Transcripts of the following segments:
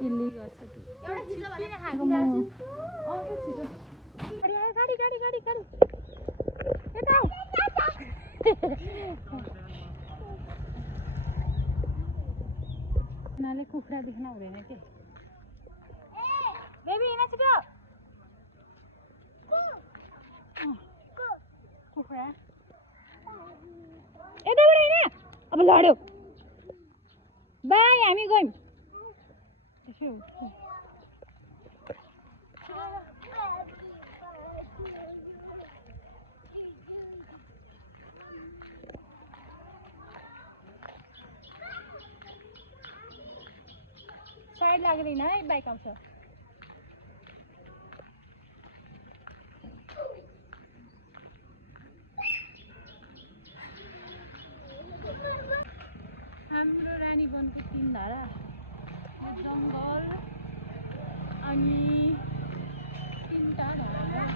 यसले गर्छ उनीहरूले कुखुरा देख्न हुँदैन के बेबी हिँड छिटो कुखुरा यताबाट हिँड अब लड्यो बाई हामी गयौँ साइड लाग्दैन है बाइक आउँछ हाम्रो रानीवनको 3 धारा जङ्गल अनि 3टा धारा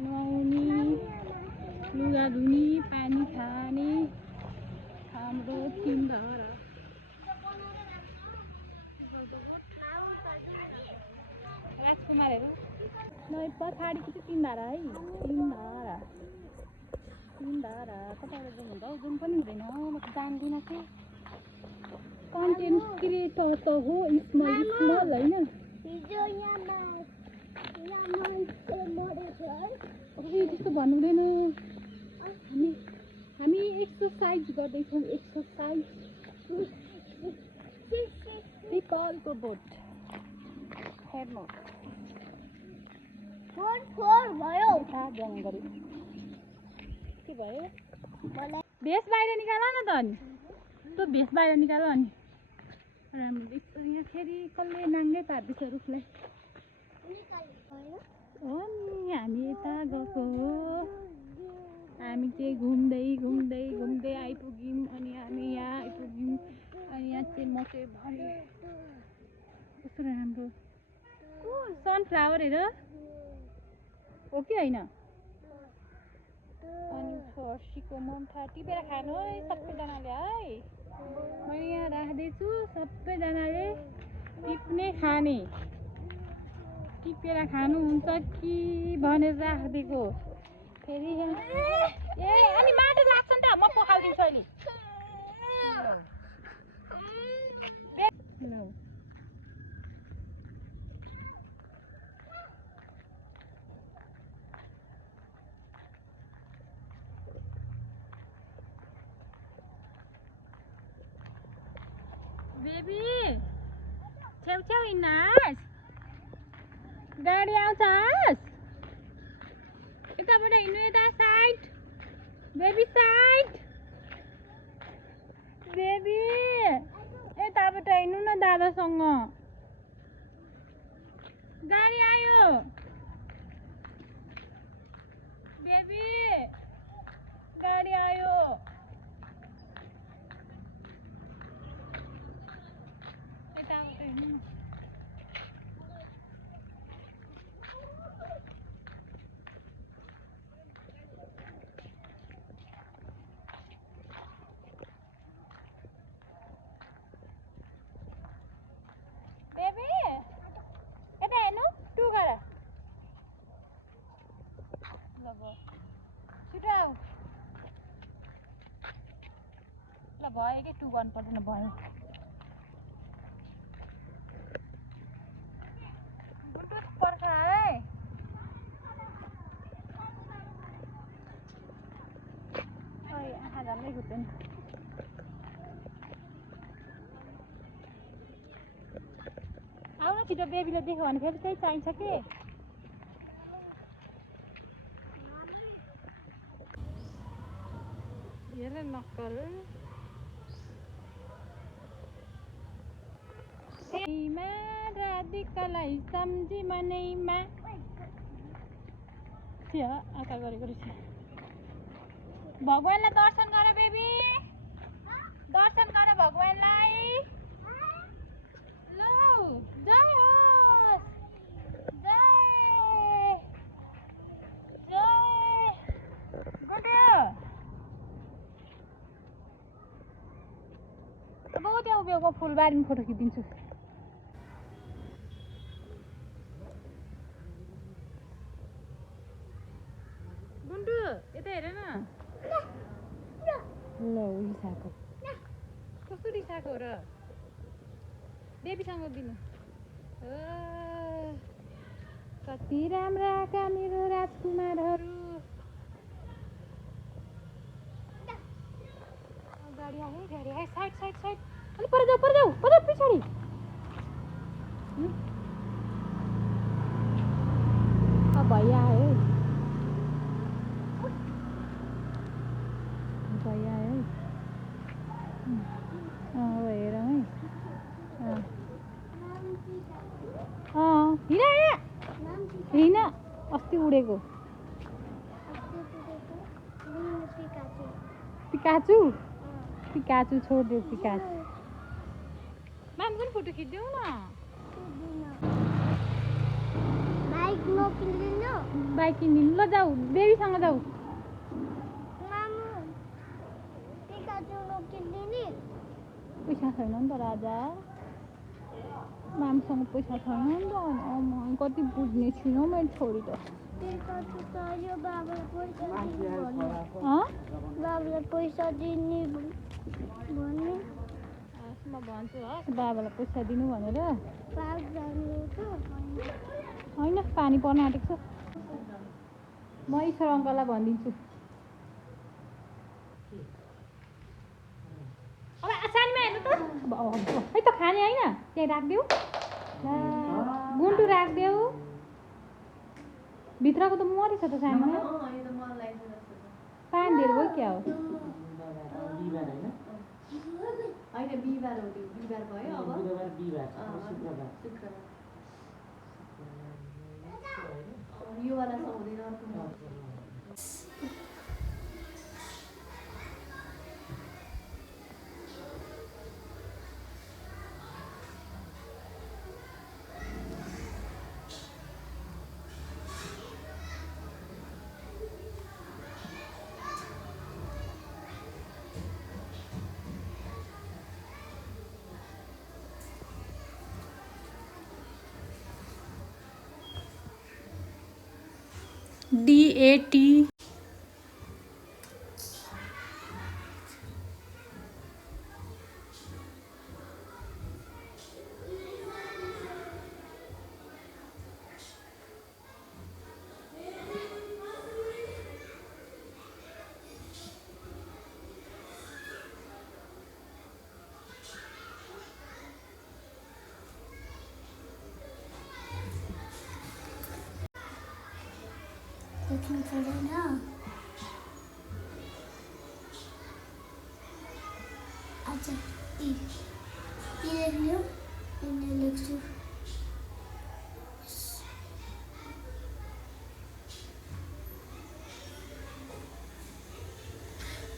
नुहाउने लुगा धुने पानी खाने हाम्रो 3 धारा राजकुमारहरू नै पछाडिको चाहिँ 3 धारा है 3 धारा कताबाट जाउँ हुन्छ हौ जुन पनि हुँदैन म त जान्दिनँ के कन्टेन्ट क्रिएटर त हो स्मल होइन त्यस्तो भन्नु हुँदैन हामी एक्सर्साइज गर्दैछौँ एक्सर्साइज पिपलको बोट हेर्नु भयो जङ्गल के भयो भेष बाहिर निकाल न त अनि तँ भेष बाहिर निकाल अनि राम्रो देख्छ यहाँ फेरि कसले नाङ्गै पार्दैछ रुखलाई हो नि हामी यता गएको हो हामी चाहिँ घुम्दै आइपुग्यौँ अनि हामी यहाँ आइपुग्यौँ अनि यहाँ चाहिँ म चाहिँ भने कस्तो राम्रो सनफ्लावरहरू हो कि होइन अनि फर्सीको मन्था टिपेर खानु है सबैजनाले है मैले यहाँ राख्दैछु सबैजनाले टिप्ने खाने टिपेर खानुहुन्छ कि भनेर राखिदिएको फेरि यहाँ ए अनि माटो लाग्छ नि त म पखालिदिन्छु अहिले बेबी छेउछेउ हिँड्नुहोस् गाडी आउँछ यताबाट हिँड्नु यता साइड बेबी साइड बेबी यताबाट हिँड्नु न दादासँग गाडी आयो बेबी गाडी आयो यताबाट हिँड्नु न ल भयो कि 2 गर्नु पर्दैन भयो ब्लुटुथ पर्छ है आँखा झन्डै घुट्दैन आउन छिटो बेबीले देख्यो भने फेरि त्यही चाहिन्छ के हेर नक्कल राधिकालाई सम्झी मनैमा आँखा गरेको रहेछ भगवानलाई दर्शन गर बेबी दर्शन गर भगवानलाई ल जय होस् जय जय गुड म त्यहाँ उभिएको फुलबारीमा फोटो खिचिदिन्छु गुन्टु यता हेर न ल रिसाएको कस्तो रिसाएको र बेबीसँग दिनु कति राम्रा मेरो राजकुमारहरू गाडी आयो साइड साइड साइड अलिक पर जाऊ पछाडि भैया आयो हेर है हिँड अस्ति उडेको पिकाचु छोडिदेऊ पिकाचु माम पनि फोटो खिचिदेऊ न बाइक किनिदिनु ल जाऊ बेबीसँग जाऊ पैसा छैन नि त राजा मामसँग पैसा छैन नि त कति बुझ्ने छुइनँ मैले छोडी त बाबालाई पैसा दिने भन्ने म भन्छु हस् बाबालाई पैसा दिनु भनेर होइन पानी पर्न आँटेको छ म ईश्वर अङ्कललाई भनिदिन्छु अब सानीमा हेर्नु त है त खाने होइन त्यहाँ राखिदेऊ गुन्टु राखिदेऊ भित्रको त मरेछ त सानीमा पानी धेरै भयो क्या हो बिहिबार हो त्यो बिहिबार भयो अब यो वाला त हुँदैन अर्को DAT लेख्नु पर्दैन अच्छा लेख्नु लेख्छु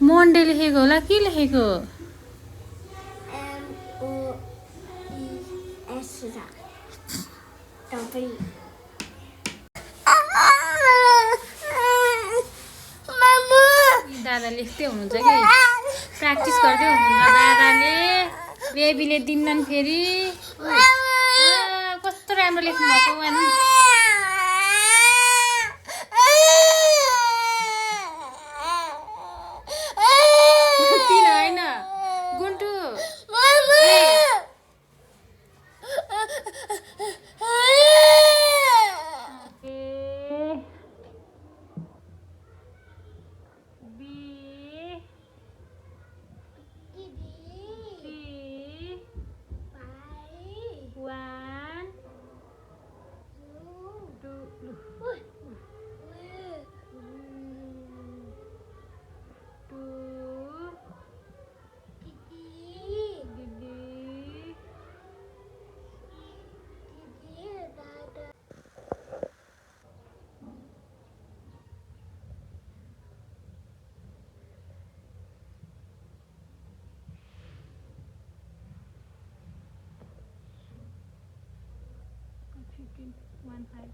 मोन्डे लेखेको होला के लेखेको MOES तपाईँ दादा लेख्दै हुनुहुन्छ कि प्र्याक्टिस गर्दै हुनुहुन्छ दादाले बेबीले दिन्नन् फेरि कस्तो राम्रो लेख्नु भएको तिन होइन गुन्टु One side.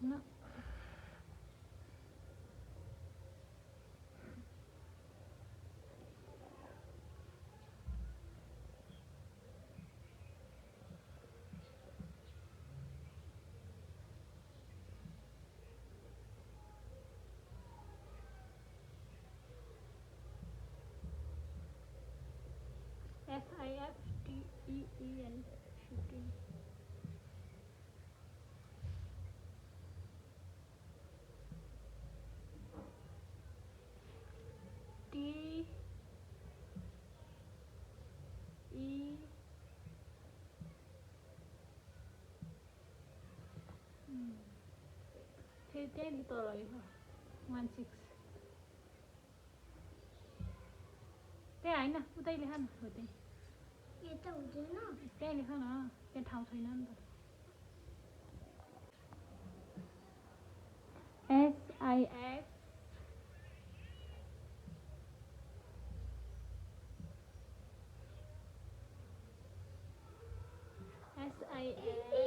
No. E and shooting. T E त्यही तल 16 त्यही होइन उतै लेख न हो त्यही त्यही लेख न त्यहाँ ठाउँ छैन नि त SIX SIX